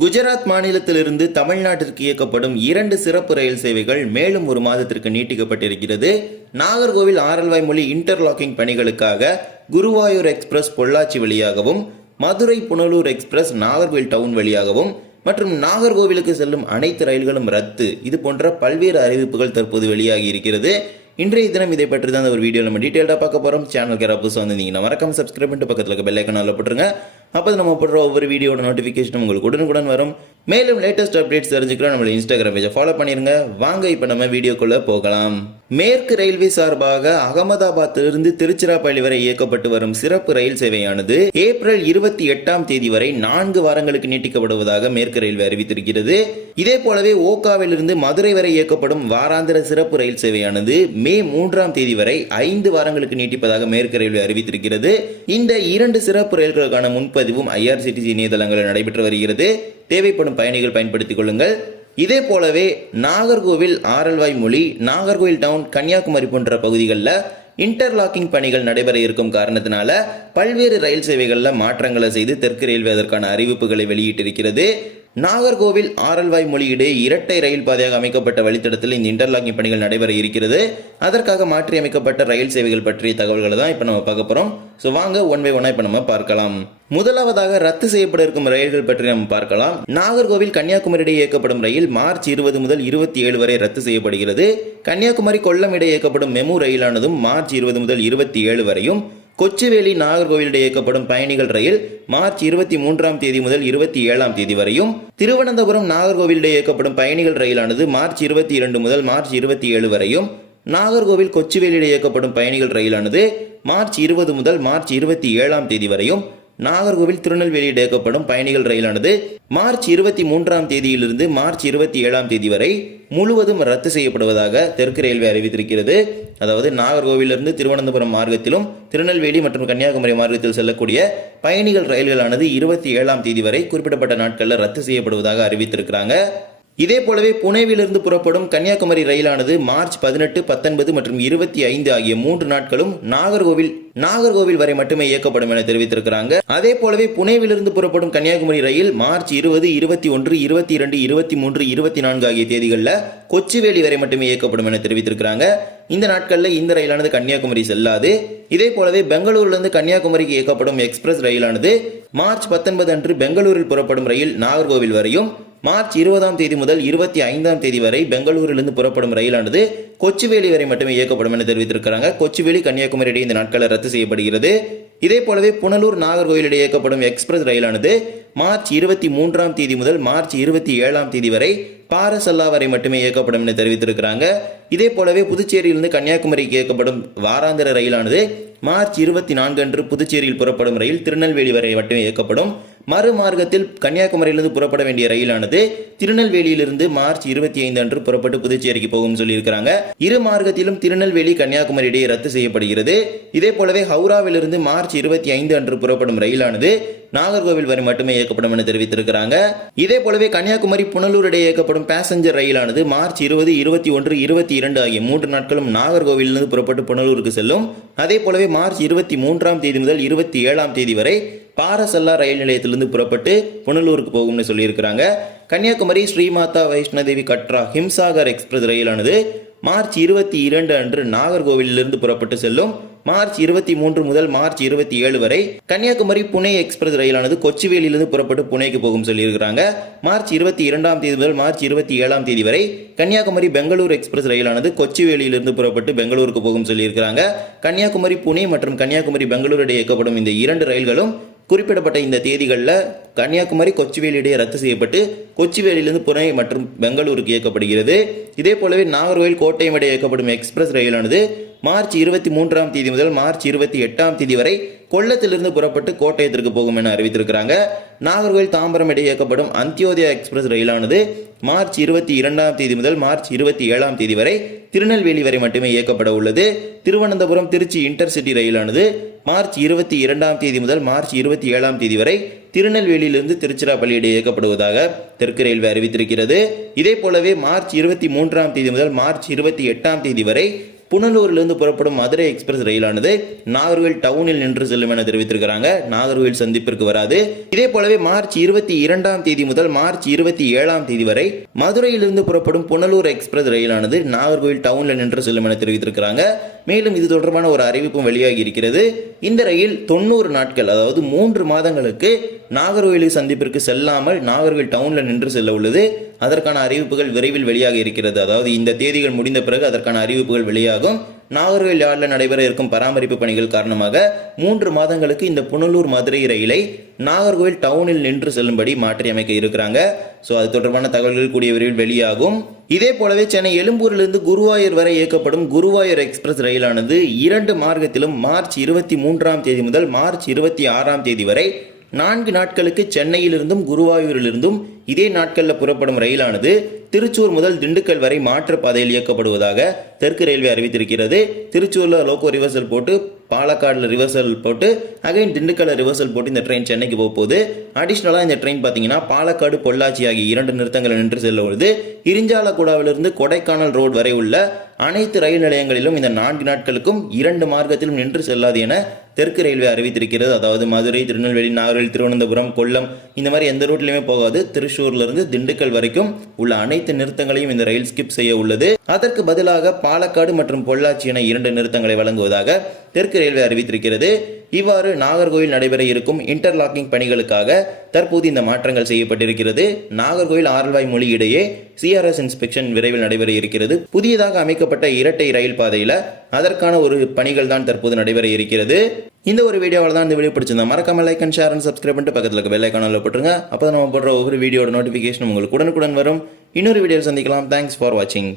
குஜராத் மாநிலத்திலிருந்து தமிழ்நாட்டிற்கு இயக்கப்படும் இரண்டு சிறப்பு ரயில் சேவைகள் மேலும் ஒரு மாதத்திற்கு நீட்டிக்கப்பட்டிருக்கிறது. நாகர்கோவில் ஆரல்வாய் மொழி இன்டர்லாக்கிங் பணிகளுக்காக குருவாயூர் எக்ஸ்பிரஸ் பொள்ளாச்சி வழியாகவும் மதுரை புனலூர் எக்ஸ்பிரஸ் நாகர்கோவில் டவுன் வழியாகவும் மற்றும் நாகர்கோவிலுக்கு செல்லும் அனைத்து ரயில்களும் ரத்து. இது போன்ற பல்வேறு அறிவிப்புகள் தற்போது வெளியாகி இருக்கிறது. இன்றைய தினம் இதை பற்றி தான் ஒரு வீடியோ நம்ம டீட்டெயிலாக பார்க்க போகிறோம் சேனல் யாராவது புதுசாக வந்திருந்தீங்கன்னா மறக்காம சப்ஸ்கிரைப் பண்ணிட்டு பக்கத்தில் இருக்க பெல் போட்டுருங்க அப்போ நம்ம போடுற ஒவ்வொரு வீடியோட நோட்டிஃபிகேஷன் உங்களுக்கு உடனுக்குடன் வரும். மேலும் லேட்டஸ்ட் அப்டேட்ஸ் தெரிஞ்சுக்கலாம் நம்மளோட இன்ஸ்டாகிராம் பேஜை ஃபாலோ பண்ணிருங்க. வாங்க இப்போ நம்ம வீடியோக்குள்ள போகலாம். மேற்கு ரயில்வே சார்பாக அகமதாபாத்திலிருந்து திருச்சிராப்பள்ளி வரை இயக்கப்பட்டு வரும் சிறப்பு ரயில் சேவையானது ஏப்ரல் இருபத்தி எட்டாம் தேதி வரை நான்கு வாரங்களுக்கு நீட்டிக்கப்படுவதாக மேற்கு ரயில்வே அறிவித்திருக்கிறது. இதே போலவே ஓகாவிலிருந்து மதுரை வரை இயக்கப்படும் வாராந்திர சிறப்பு ரயில் சேவையானது மே மூன்றாம் தேதி வரை ஐந்து வாரங்களுக்கு நீட்டிப்பதாக மேற்கு ரயில்வே அறிவித்திருக்கிறது. இந்த இரண்டு சிறப்பு ரயில்களுக்கான முன்பதிவும் ஐஆர்சிடிசி இணையதளங்களில் நடைபெற்று வருகிறது. தேவைப்படும் பயணிகள் பயன்படுத்திக் கொள்ளுங்கள். இதே போலவே நாகர்கோவில் ஆரல்வாய் மொழி நாகர்கோவில் டவுன் கன்னியாகுமரி போன்ற பகுதிகளில் இன்டர்லாக்கிங் பணிகள் நடைபெற இருக்கும் காரணத்தினால பல்வேறு ரயில் சேவைகளில் மாற்றங்களை செய்து தெற்கு ரயில்வே அதற்கான அறிவிப்புகளை வெளியிட்டிருக்கிறது. நாகர்கோவில் ஆரல்வாய் மொழி இரட்டை ரயில் பாதையாக அமைக்கப்பட்ட வழித்தடத்தில் இந்த இன்டர்லாக்கிங் பணிகள் நடைபெற இருக்கிறது. அதற்காக மாற்றி அமைக்கப்பட்ட ரயில் சேவைகள் பற்றிய தகவல்களை தான் இப்போ நம்ம பார்க்க போகிறோம் ஸோ வாங்க ஒன் பை ஒன்னாக இப்போ நம்ம பார்க்கலாம். முதலாவதாக ரத்து செய்யப்பட இருக்கும் ரயில்கள் பற்றி நம்ம பார்க்கலாம். நாகர்கோவில் கன்னியாகுமரி இடையே இயக்கப்படும் ரயில் மார்ச் இருபது முதல் இருபத்தி ஏழு வரை ரத்து செய்யப்படுகிறது. கன்னியாகுமரி கொல்லம் இடையே இயக்கப்படும் மெமு ரயிலானதும் மார்ச் இருபது முதல் இருபத்தி ஏழு வரையும் கொச்சுவேலி நாகர்கோவிலிடையே இயக்கப்படும் பயணிகள் ரயில் மார்ச் இருபத்தி மூன்றாம் தேதி முதல் இருபத்தி ஏழாம் தேதி வரையும் திருவனந்தபுரம் நாகர்கோவிலிடையே இயக்கப்படும் பயணிகள் ரயிலானது மார்ச் இருபத்தி இரண்டு முதல் மார்ச் இருபத்தி ஏழு வரையும் நாகர்கோவில் கொச்சுவேலியிடையே இயக்கப்படும் பயணிகள் ரயிலானது மார்ச் இருபது முதல் மார்ச் இருபத்தி ஏழாம் தேதி வரையும் நாகர்கோவில் திருநெல்வேலி இயக்கப்படும் பயணிகள் ரயிலானது மார்ச் இருபத்தி மூன்றாம் தேதியிலிருந்து மார்ச் இருபத்தி ஏழாம் தேதி வரை முழுவதும் ரத்து செய்யப்படுவதாக தெற்கு ரயில்வே அறிவித்திருக்கிறது. அதாவது நாகர்கோவிலிருந்து திருவனந்தபுரம் மார்க்கத்திலும் திருநெல்வேலி மற்றும் கன்னியாகுமரி மார்க்கத்தில் செல்லக்கூடிய பயணிகள் ரயில்களானது இருபத்தி ஏழாம் தேதி வரை குறிப்பிடப்பட்ட நாட்களில் ரத்து செய்யப்படுவதாக அறிவித்திருக்கிறாங்க. இதே போலவே புனேவிலிருந்து புறப்படும் கன்னியாகுமரி ரயிலானது மார்ச் பதினெட்டு பத்தொன்பது மற்றும் இருபத்தி ஐந்து ஆகிய மூன்று நாட்களும் நாகர்கோவில் நாகர்கோவில் வரை மட்டுமே இயக்கப்படும் என தெரிவித்திருக்கிறாங்க. அதே போலவே புனேவிலிருந்து புறப்படும் கன்னியாகுமரி ரயில் மார்ச் இருபது இருபத்தி ஒன்று இருபத்தி இரண்டு இருபத்தி மூன்று இருபத்தி நான்கு ஆகிய தேதிகளில் கொச்சிவேலி வரை மட்டுமே இயக்கப்படும் என தெரிவித்திருக்கிறாங்க. இந்த நாட்களில் இந்த ரயிலானது கன்னியாகுமரி செல்லாது. இதே போலவே பெங்களூரிலிருந்து கன்னியாகுமரிக்கு இயக்கப்படும் எக்ஸ்பிரஸ் ரயிலானது மார்ச் பத்தொன்பது அன்று பெங்களூரில் புறப்படும் ரயில் நாகர்கோவில் வரையும் மார்ச் இருபதாம் தேதி முதல் இருபத்தி ஐந்தாம் தேதி வரை பெங்களூரிலிருந்து புறப்படும் ரயிலானது கொச்சுவேலி வரை மட்டுமே இயக்கப்படும் என தெரிவித்திருக்கிறாங்க. கொச்சுவேலி கன்னியாகுமரி இடையே இந்த நாட்களில் ரத்து செய்யப்படுகிறது. இதே போலவே புனலூர் நாகர்கோவில் இடையே இயக்கப்படும் எக்ஸ்பிரஸ் ரயிலானது மார்ச் இருபத்தி மூன்றாம் தேதி முதல் மார்ச் இருபத்தி ஏழாம் தேதி வரை பாரசல்லா வரை மட்டுமே இயக்கப்படும் என தெரிவித்திருக்கிறாங்க. இதே போலவே புதுச்சேரியிலிருந்து கன்னியாகுமரிக்கு இயக்கப்படும் வாராந்திர ரயிலானது மார்ச் இருபத்தி நான்கு அன்று புதுச்சேரியில் புறப்படும் ரயில் திருநெல்வேலி வரை மட்டுமே இயக்கப்படும். மறுமார்க்கத்தில் கன்னியாகுமரியிலிருந்து புறப்பட வேண்டிய ரயிலானது திருநெல்வேலியிலிருந்து மார்ச் இருபத்தி ஐந்து அன்று புறப்பட்டு புதுச்சேரிக்கு போகும் சொல்லியிருக்கிறாங்க. இரு மார்க்கத்திலும் திருநெல்வேலி கன்னியாகுமரி இடையே ரத்து செய்யப்படுகிறது. இதே போலவே ஹவுராவிலிருந்து மார்ச் இருபத்தி ஐந்து அன்று புறப்படும் ரயிலானது நாகர்கோவில் வரை மட்டுமே இயக்கப்படும் என தெரிவித்திருக்கிறாங்க. இதே போலவே கன்னியாகுமரி புனலூர் இடையே இயக்கப்படும் பேசஞ்சர் ரயிலானது மார்ச் இருபது இருபத்தி ஒன்று இருபத்தி இரண்டு ஆகிய மூன்று நாட்களும் நாகர்கோவிலிருந்து புறப்பட்டு புனலூருக்கு செல்லும். அதே போலவே மார்ச் இருபத்தி மூன்றாம் தேதி முதல் இருபத்தி ஏழாம் தேதி வரை பாரசல்லா ரயில் நிலையத்திலிருந்து புறப்பட்டு புனலூருக்கு போகும்னு சொல்லியிருக்கிறாங்க. கன்னியாகுமரி ஸ்ரீமாதா வைஷ்ணதேவி கட்ரா ஹிம்சாகர் எக்ஸ்பிரஸ் ரயிலானது மார்ச் இருபத்தி இரண்டு அன்று நாகர்கோவிலிருந்து புறப்பட்டு செல்லும். மார்ச் இருபத்தி மூன்று முதல் மார்ச் இருபத்தி ஏழு வரை கன்னியாகுமரி புனே எக்ஸ்பிரஸ் ரயிலானது கொச்சிவேலியிலிருந்து புறப்பட்டு புனேக்கு போகும் சொல்லியிருக்கிறாங்க. மார்ச் இருபத்தி இரண்டாம் தேதி முதல் மார்ச் இருபத்தி ஏழாம் தேதி வரை கன்னியாகுமரி பெங்களூர் எக்ஸ்பிரஸ் ரயிலானது கொச்சிவேலியிலிருந்து புறப்பட்டு பெங்களூருக்கு போகும் சொல்லியிருக்கிறாங்க. கன்னியாகுமரி புனே மற்றும் கன்னியாகுமரி பெங்களூர் இடையே இயக்கப்படும் இந்த இரண்டு ரயில்களும் குறிப்பிடப்பட்ட இந்த தேதிகளில் கன்னியாகுமரி கொச்சிவேலி இடையே ரத்து செய்யப்பட்டு கொச்சிவேலியிலிருந்து புனே மற்றும் பெங்களூருக்கு இயக்கப்படுகிறது. இதே போலவே நாகர்கோவில் கோட்டையம் இடையே இயக்கப்படும் எக்ஸ்பிரஸ் ரயிலானது மார்ச் இருபத்தி மூன்றாம் தேதி முதல் மார்ச் இருபத்தி எட்டாம் தேதி வரை கொல்லத்திலிருந்து புறப்பட்டு கோட்டயத்திற்கு போகும் என அறிவித்திருக்கிறாங்க. நாகர்கோவில் தாம்பரம் இடையே இயக்கப்படும் அந்தியோதயா எக்ஸ்பிரஸ் ரயிலானது மார்ச் இருபத்தி இரண்டாம் தேதி முதல் மார்ச் இருபத்தி ஏழாம் தேதி வரை திருநெல்வேலி வரை மட்டுமே இயக்கப்பட உள்ளது. திருவனந்தபுரம் திருச்சி இன்டர்சிட்டி ரயிலானது மார்ச் இருபத்தி இரண்டாம் தேதி முதல் மார்ச் இருபத்தி ஏழாம் தேதி வரை திருநெல்வேலியிலிருந்து திருச்சிராப்பள்ளி இடையே இயக்கப்படுவதாக தெற்கு ரயில்வே அறிவித்திருக்கிறது. இதே போலவே மார்ச் இருபத்தி மூன்றாம் தேதி முதல் மார்ச் இருபத்தி எட்டாம் தேதி வரை புனலூரிலிருந்து புறப்படும் மதுரை எக்ஸ்பிரஸ் ரயிலானது நாகர்கோவில் டவுனில் நின்று செல்லும் என தெரிவித்திருக்கிறாங்க. நாகர்கோவில் சந்திப்பிற்கு வராது. இதே போலவே மார்ச் இருபத்தி இரண்டாம் தேதி முதல் மார்ச் இருபத்தி ஏழாம் தேதி வரை மதுரையிலிருந்து புறப்படும் புனலூர் எக்ஸ்பிரஸ் ரயிலானது நாகர்கோவில் டவுனில் நின்று செல்லும் என தெரிவித்திருக்கிறாங்க. மேலும் இது தொடர்பான ஒரு அறிவிப்பும் வெளியாகி இருக்கிறது. இந்த ரயில் தொண்ணூறு நாட்கள் அதாவது மூன்று மாதங்களுக்கு நாகர்கோவில் சந்திப்பிற்கு செல்லாமல் நாகர்கோவில் டவுனில் நின்று செல்ல உள்ளது. அதற்கான அறிவிப்புகள் விரைவில் வெளியாக இருக்கிறது. அதாவது இந்த தேதிகள் முடிந்த பிறகு அதற்கான அறிவிப்புகள் வெளியாகும். நாகர்கோவில் யார்டில் நடைபெற இருக்கும் பராமரிப்பு பணிகள் காரணமாக மூன்று மாதங்களுக்கு இந்த புனலூர் மதுரை ரயிலை நாகர்கோவில் டவுனில் நின்று செல்லும்படி மாற்றி அமைக்க இருக்கிறாங்க. ஸோ அது தொடர்பான தகவல்கள் கூடிய விரைவில் வெளியாகும். இதே போலவே சென்னை எழும்பூரிலிருந்து குருவாயூர் வரை இயக்கப்படும் குருவாயூர் எக்ஸ்பிரஸ் ரயிலானது இரண்டு மார்க்கத்திலும் மார்ச் இருபத்தி மூன்றாம் தேதி முதல் மார்ச் இருபத்தி ஆறாம் தேதி வரை நான்கு நாட்களுக்கு சென்னையிலிருந்தும் குருவாயூரிலிருந்தும் இதே நாட்களில் புறப்படும் ரயிலானது திருச்சூர் முதல் திண்டுக்கல் வரை மாற்று பாதையில் இயக்கப்படுவதாக தெற்கு ரயில்வே அறிவித்திருக்கிறது. திருச்சூரில் லோக்கோ ரிவர்சல் போட்டு பாலக்காடில் ரிவர்சல் போட்டு அகைன் திண்டுக்கல்ல ரிவர்சல் போட்டு இந்த ட்ரெயின் சென்னைக்கு போக போகுது. அடிஷ்னலாக இந்த ட்ரெயின் பார்த்தீங்கன்னா பாலக்காடு பொள்ளாச்சி ஆகிய இரண்டு நிறுத்தங்களில் நின்று செல்ல பொழுது இரிஞ்சாலக்குடாவிலிருந்து கொடைக்கானல் ரோடு வரை உள்ள அனைத்து ரயில் நிலையங்களிலும் இந்த நான்கு நாட்களுக்கும் இரண்டு மார்க்கத்திலும் நின்று செல்லாது என தெற்கு ரயில்வே அறிவித்திருக்கிறது. அதாவது மதுரை திருநெல்வேலி நாகர்கோவில் திருவனந்தபுரம் கொல்லம் இந்த மாதிரி எந்த ரூட்லையுமே போகாது. திருஷ் இருந்து திண்டுக்கல் வரைக்கும் உள்ள அனைத்து நிறுத்தங்களையும் இந்த ரயில் ஸ்கிப் செய்ய உள்ளது. அதற்கு பதிலாக பாலக்காடு மற்றும் பொள்ளாச்சி என இரண்டு நிறுத்தங்களை வழங்குவதாக தெற்கு ரயில்வே அறிவித்திருக்கிறது. இவ்வாறு நாகர்கோவில் நடைபெற இருக்கும் இன்டர்லாக்கிங் பணிகளுக்காக தற்போது இந்த மாற்றங்கள் செய்யப்பட்டிருக்கிறது. நாகர்கோவில் ஆரல்வாய் மொழி இடையே சிஆர்எஸ் இன்ஸ்பெக்ஷன் விரைவில் நடைபெற இருக்கிறது. புதியதாக அமைக்கப்பட்ட இரட்டை ரயில் பாதையில அதற்கான ஒரு பணிகள் தான் தற்போது நடைபெற இருக்கிறது. இந்த ஒரு வீடியோவில் தான் இந்த வீடியோ பிடிச்சிருந்தா மறக்காம like and share and subscribe பண்ணிட்டு பக்கத்தில் இருக்க பெல் ஐக்கானில் போட்டுருங்க. அப்போ நம்ம போடுற ஒவ்வொரு வீடியோட நோட்டிஃபிகேஷன் உங்களுக்கு உடனுக்குடன் வரும். இன்னொரு வீடியோ சந்திக்கலாம். தேங்க்ஸ் ஃபார் வாட்சிங்